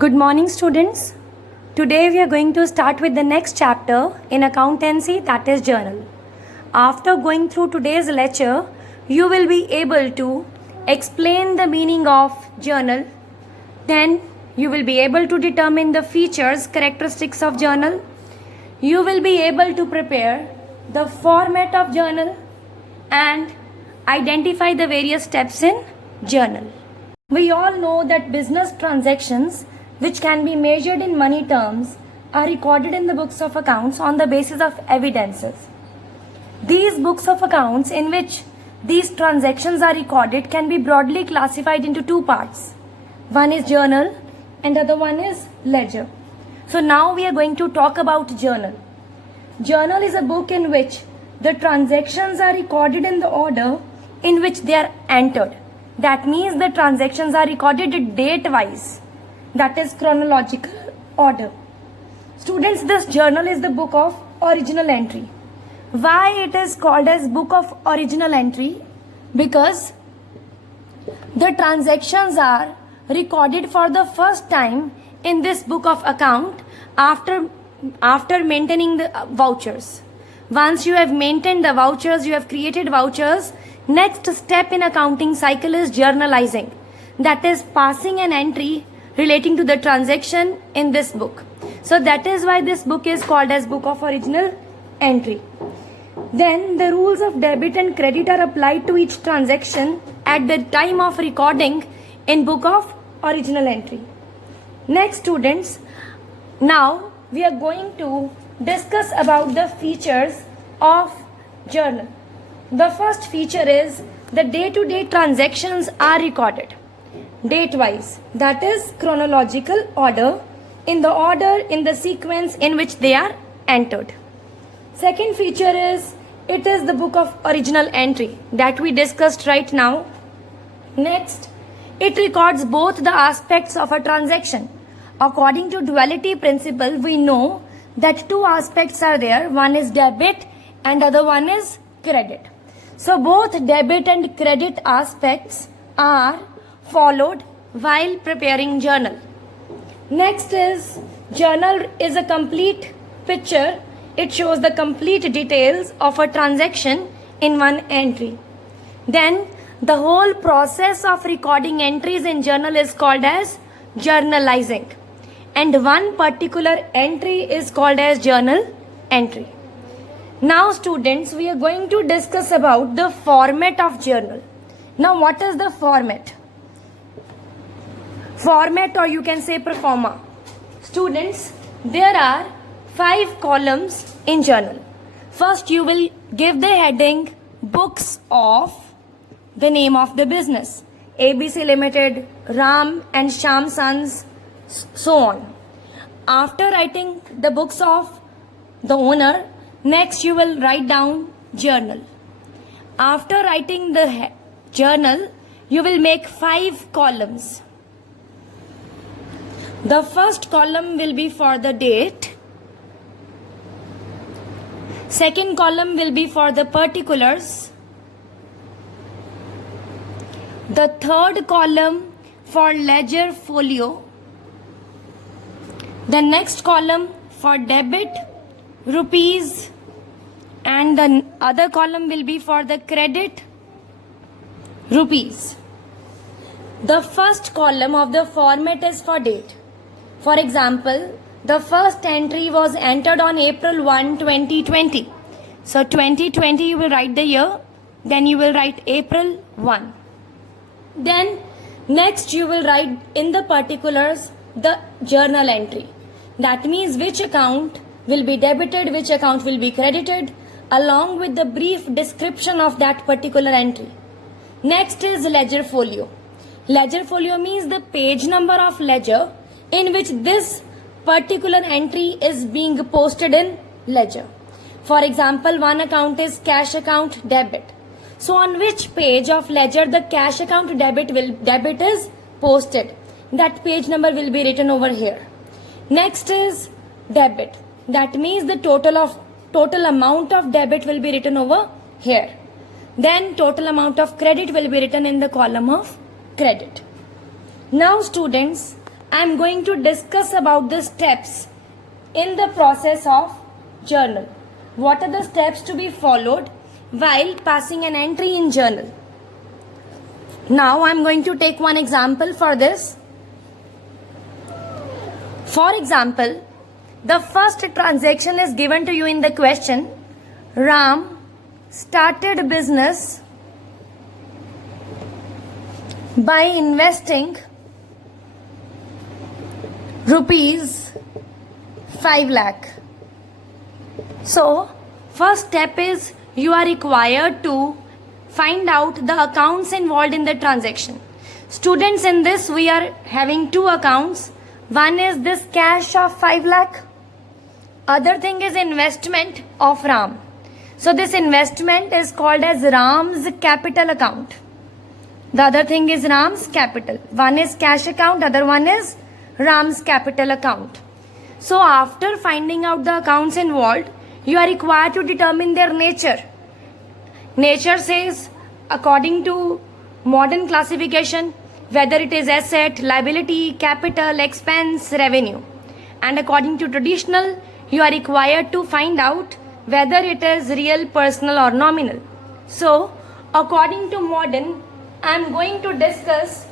Good morning, students. Today we are going to start with the next chapter in accountancy, that is journal. After going through today's lecture, you will be able to explain the meaning of journal. Then you will be able to determine the features, characteristics of journal. You will be able to prepare the format of journal and identify the various steps in journal. We all know that business transactions which can be measured in money terms are recorded in the books of accounts on the basis of evidences. These books of accounts in which these transactions are recorded can be broadly classified into two parts. One is journal and the other one is ledger. So now we are going to talk about journal. Journal is a book in which the transactions are recorded in the order in which they are entered. That means the transactions are recorded date-wise. That is chronological order. Students, this journal is the book of original entry. Why it is called as book of original entry? Because the transactions are recorded for the first time in this book of account after maintaining the vouchers. Once you have maintained the vouchers, you have created vouchers, next step in accounting cycle is journalizing. That is passing an entry relating to the transaction in this book. So that is why this book is called as book of original entry. Then the rules of debit and credit are applied to each transaction at the time of recording in book of original entry. Next, students, now we are going to discuss about the features of journal. The first feature is the day-to-day transactions are recorded date-wise, that is chronological order, in the sequence in which they are entered. Second feature is it is the book of original entry that we discussed right now. Next, it records both the aspects of a transaction. According to duality principle, we know that two aspects are there. One is debit and other one is credit. So both debit and credit aspects are followed while preparing journal. Next is journal is a complete picture. It shows the complete details of a transaction in one entry. Then the whole process of recording entries in journal is called as journalizing. And one particular entry is called as journal entry. Now students, we are going to discuss about the format of journal. Now what is the format? Format, or you can say proforma. Students, there are 5 columns in journal. First, you will give the heading books of the name of the business. ABC Limited, Ram and Shyam Sons, so on. After writing the books of the owner, next you will write down journal. After writing the journal, you will make 5 columns. The first column will be for the date. Second column will be for the particulars. The third column for ledger folio. The next column for debit, rupees, and the other column will be for the credit, rupees. The first column of the format is for date. For example, the first entry was entered on April 1, 2020. So 2020 you will write the year, then you will write April 1. Then next you will write in the particulars the journal entry. That means which account will be debited, which account will be credited, along with the brief description of that particular entry. Next is ledger folio. Ledger folio means the page number of ledger in which this particular entry is being posted in ledger. For example, one account is cash account debit. So on which page of ledger the cash account debit is posted, that page number will be written over here. Next is debit. That means the total amount of debit will be written over here. Then total amount of credit will be written in the column of credit. Now students, I am going to discuss about the steps in the process of journal. What are the steps to be followed while passing an entry in journal? Now I am going to take one example for this. For example, the first transaction is given to you in the question. Ram started business by investing rupees 5 lakh. So, first step is you are required to find out the accounts involved in the transaction. Students, in this we are having two accounts. One is this cash of 5 lakh. Other thing is investment of Ram. So this investment is called as Ram's capital account. The other thing is Ram's capital. One is cash account, other one is Ram's capital account. So after finding out the accounts involved, you are required to determine their nature. Nature says, according to modern classification, whether it is asset, liability, capital, expense, revenue. And according to traditional, you are required to find out whether it is real, personal or nominal. So, according to modern, I am going to discuss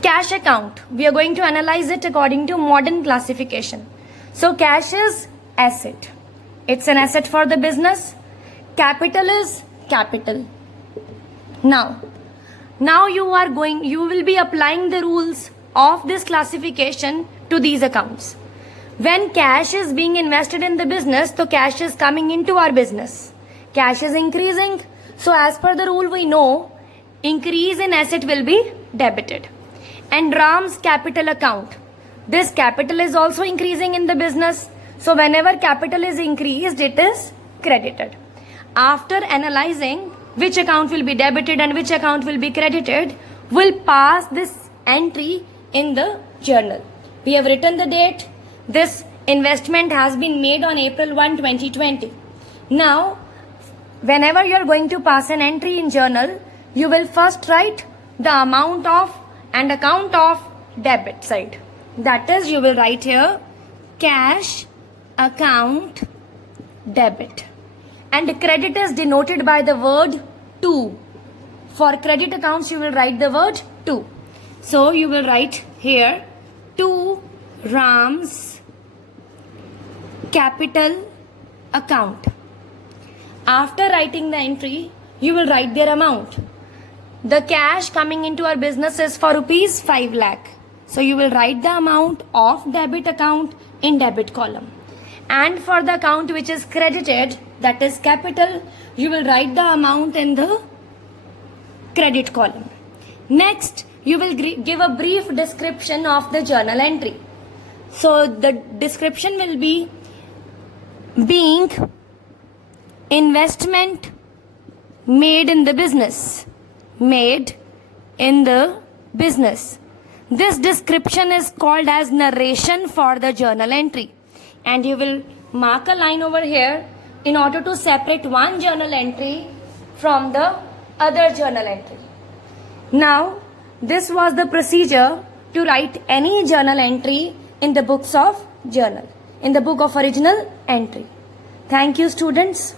cash account. We are going to analyze it according to modern classification. So, cash is asset. It's an asset for the business. Capital is capital. Now you will be applying the rules of this classification to these accounts. When cash is being invested in the business, so cash is coming into our business. Cash is increasing. So as per the rule we know, increase in asset will be debited. And Ram's capital account. This capital is also increasing in the business. So whenever capital is increased, it is credited. After analyzing which account will be debited and which account will be credited, we'll pass this entry in the journal. We have written the date. This investment has been made on April 1, 2020. Now, whenever you are going to pass an entry in journal, you will first write the amount of and account of debit side. That is, you will write here cash account debit. And credit is denoted by the word to. For credit accounts, you will write the word to. So, you will write here to Ram's capital account. After writing the entry, you will write their amount. The cash coming into our business is for rupees 5 lakh. So, you will write the amount of debit account in debit column. And for the account which is credited, that is capital, you will write the amount in the credit column. Next, you will give a brief description of the journal entry. So the description will be being investment made in the business. Made in the business. This description is called as narration for the journal entry. And you will mark a line over here in order to separate one journal entry from the other journal entry. Now, this was the procedure to write any journal entry in the books of journal, in the book of original entry. Thank you, students.